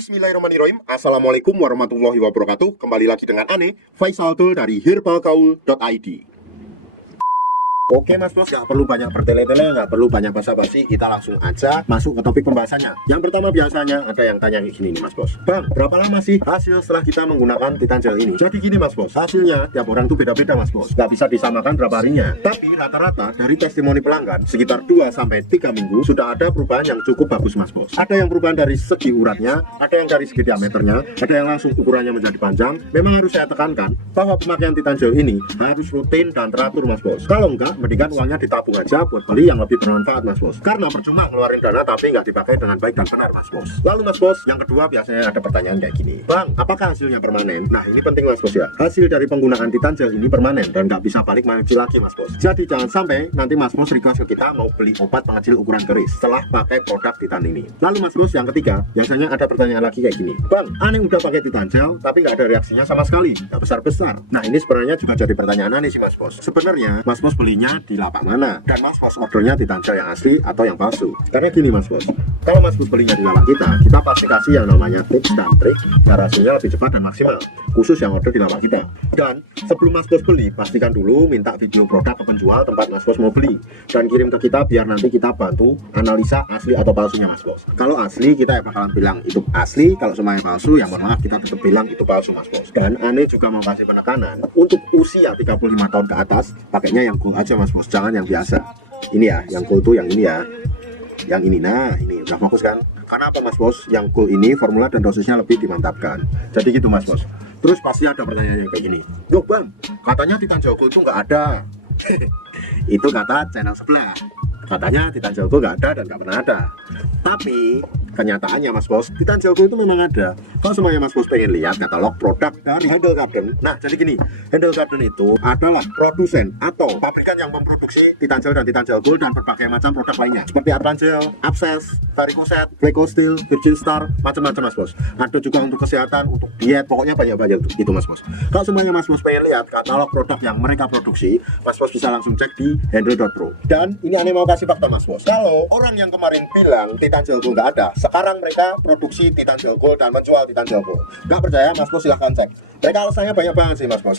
Bismillahirrahmanirrahim. Assalamualaikum warahmatullahi wabarakatuh. Kembali lagi dengan Ane, Faisal Dul dari herbalgaul.id. Oke mas bos, nggak perlu banyak bertele-tele, nggak perlu banyak basa-basi, kita langsung aja masuk ke topik pembahasannya. Yang pertama biasanya ada yang tanya kayak gini nih mas bos, Bang, berapa lama sih hasil setelah kita menggunakan Titan Gel ini? Jadi gini mas bos, hasilnya tiap orang tuh beda-beda mas bos, nggak bisa disamakan berapa harinya. Tapi rata-rata dari testimoni pelanggan sekitar 2-3 minggu sudah ada perubahan yang cukup bagus mas bos. Ada yang perubahan dari segi uratnya, ada yang dari segi diameternya, ada yang langsung ukurannya menjadi panjang. Memang harus saya tekankan bahwa pemakaian Titan Gel ini harus rutin dan teratur mas bos. Kalau enggak, mendingan uangnya ditabung aja buat beli yang lebih bermanfaat mas bos, karena percuma ngeluarin dana tapi nggak dipakai dengan baik dan benar mas bos. Lalu mas bos, yang kedua biasanya ada pertanyaan kayak gini, Bang, apakah hasilnya permanen? Nah ini penting mas bos ya, hasil dari penggunaan Titan Gel ini permanen dan nggak bisa balik mengecil lagi mas bos. Jadi jangan sampai nanti mas bos request ke kita mau beli obat pengecil ukuran keris setelah pakai produk Titan ini. Lalu mas bos, yang ketiga biasanya ada pertanyaan lagi kayak gini, Bang, aneh udah pakai Titan Gel tapi nggak ada reaksinya sama sekali, nggak besar-besar. Nah ini sebenarnya juga jadi pertanyaan aneh sih mas bos. Sebenarnya mas bos belinya di lapak mana, dan mas bos ordernya Titan Gel yang asli atau yang palsu? Karena gini mas bos, kalau mas bos belinya di lapak kita pasti kasih yang namanya tips dan trik cara hasilnya lebih cepat dan maksimal, khusus yang order di lapak kita. Dan sebelum mas bos beli, pastikan dulu minta video produk ke penjual tempat mas bos mau beli dan kirim ke kita biar nanti kita bantu analisa asli atau palsunya mas bos. Kalau asli kita ya bakalan bilang itu asli, kalau semuanya palsu ya mohon maaf kita tetap bilang itu palsu mas bos. Dan aneh juga mau kasih penekanan untuk usia 35 tahun ke atas pakainya yang gold aja mas bos, jangan yang biasa. Ini ya, yang gold tuh yang ini ya, yang ini. Nah ini udah fokus kan? Karena apa mas bos? Yang gold ini formula dan dosisnya lebih dimantapkan. Jadi gitu mas bos. Terus pasti ada pertanyaan kayak gini, loh bang, katanya Titan Gel Gold itu nggak ada. Itu kata channel sebelah. Katanya Titan Gel Gold nggak ada dan nggak pernah ada. Tapi kenyataannya mas bos, Titan Gel Gold itu memang ada. Kalau semuanya mas bos pengen lihat katalog produk dari Handle Garden, nah jadi gini, Handle Garden itu adalah produsen atau pabrikan yang memproduksi Titan Gel dan Titan Gel Gold dan berbagai macam produk lainnya seperti Artangel, Abscess, Varicocet, Glycostil, Virgin Star, macam-macam mas bos. Ada juga untuk kesehatan, untuk diet, pokoknya banyak-banyak itu mas bos. Kalau semuanya mas bos pengen lihat katalog produk yang mereka produksi, mas bos bisa langsung cek di handle.pro. Dan ini aneh mau kasih fakta mas bos, kalau orang yang kemarin bilang Titan Gel Gold nggak ada, sekarang mereka produksi Titan Gel Gold dan menjual Titan Gel Gold. Nggak percaya mas bos silahkan cek. Mereka alasannya banyak banget sih mas bos.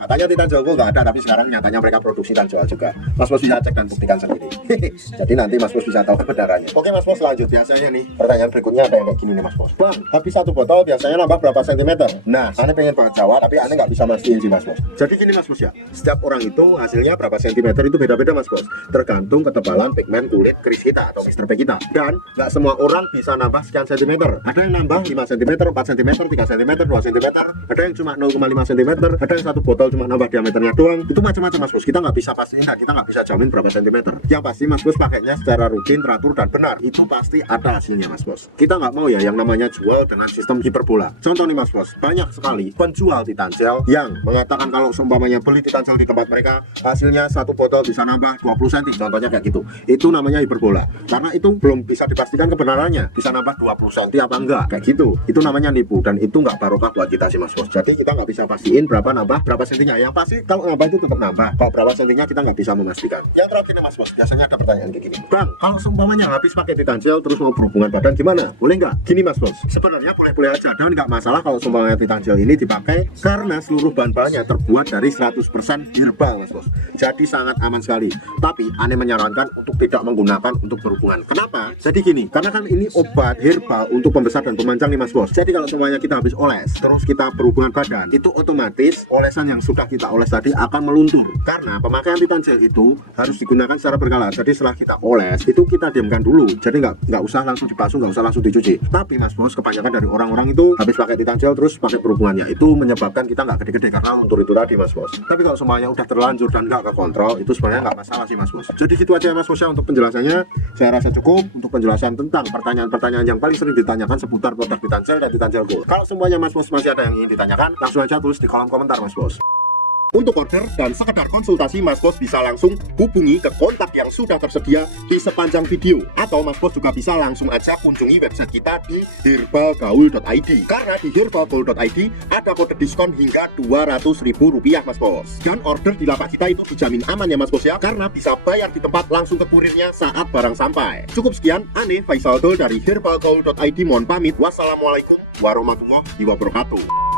Katanya Titan Gel Gold nggak ada, tapi sekarang nyatanya mereka produksi dan jual juga. Mas bos bisa cek dan buktikan sendiri. Jadi nanti mas bos bisa tahu kebenarannya. Oke mas bos, lanjut. Biasanya nih pertanyaan berikutnya ada yang kayak gini nih mas bos, Bang, habis satu botol biasanya nambah berapa sentimeter? Nah aneh pengen banget jawab tapi aneh nggak bisa mastiin sih mas bos. Jadi gini mas bos ya, setiap orang itu hasilnya berapa sentimeter itu beda-beda mas bos, tergantung ketebalan pigmen kulit keris kita atau Mr. P kita. Dan nggak semua orang bisa nambah sekian sentimeter. Ada yang nambah 5 cm, 4 cm, 3 cm, 2 cm, ada yang cuma 0,5 cm, ada yang satu botol cuma nambah diameternya doang. Itu macam-macam mas bos, kita nggak bisa pastiin dan kita nggak bisa jamin berapa sentimeter. Yang pasti mas bos pakainya secara rutin, teratur dan benar, itu pasti ada hasilnya mas bos. Kita nggak mau ya yang namanya jual dengan sistem hiperbola. Contoh nih mas bos, banyak sekali penjual Titan Gel yang mengatakan kalau seumpamanya beli Titan Gel di tempat mereka hasilnya satu botol bisa nambah 20 cm, contohnya kayak gitu. Itu namanya hiperbola, karena itu belum bisa dipastikan kebenarannya bisa nambah 20 cm apa enggak, kayak gitu. Itu namanya nipu dan itu nggak barokah buat kita sih mas bos. Jadi kita nggak bisa pastiin berapa nambah berapa sentinya. Yang pasti kalau nambah itu tetap nambah, kalau berapa sentinya kita nggak bisa memastikan. Yang terakhir nih mas bos, biasanya ada pertanyaan kayak gini, Bang, kalau seumpamanya habis pakai Titan Gel terus mau berhubungan badan gimana? Boleh nggak? Gini mas bos, sebenarnya boleh-boleh aja dan nggak masalah kalau seumpamanya Titan Gel ini dipakai karena seluruh bahan-bahannya terbuat dari 100% herbal mas bos. Jadi sangat aman sekali. Tapi aneh menyarankan untuk tidak menggunakan untuk berhubungan. Kenapa? Jadi gini, karena kan ini obat herbal untuk pembesar dan pemanjang nih mas bos. Jadi kalau semuanya kita habis oles terus kita berhubungan badan, itu otomatis olesan yang sudah kita oles tadi akan meluntur. Karena pemakaian Titan Gel itu harus digunakan secara berkala. Jadi setelah kita oles itu kita diamkan dulu. Jadi nggak usah langsung dibasuh, nggak usah langsung dicuci. Tapi mas bos, kebanyakan dari orang-orang itu habis pakai Titan Gel terus pakai berhubungannya, itu menyebabkan kita nggak gede-gede karena luntur itu tadi mas bos. Tapi kalau semuanya udah terlanjur dan nggak ke kontrol, itu sebenarnya nggak masalah sih mas bos. Jadi gitu aja mas bos ya untuk penjelasannya. Saya rasa cukup untuk penjelasan tentang pertanyaan-pertanyaan yang paling sering ditanyakan seputar produk Titan Gel dan Titan Gel Gold. Kalau semuanya mas bos masih ada yang ingin ditanyakan, langsung aja tulis di kolom komentar mas bos. Untuk order dan sekedar konsultasi, Mas Bos bisa langsung hubungi ke kontak yang sudah tersedia di sepanjang video. Atau Mas Bos juga bisa langsung aja kunjungi website kita di herbalgaul.id. Karena di herbalgaul.id ada kode diskon hingga Rp200.000 Mas Bos. Dan order di lapak kita itu dijamin aman ya Mas Bos ya, karena bisa bayar di tempat langsung ke kurirnya saat barang sampai. Cukup sekian, Ane Faisal Dol dari herbalgaul.id mohon pamit. Wassalamualaikum warahmatullahi wabarakatuh.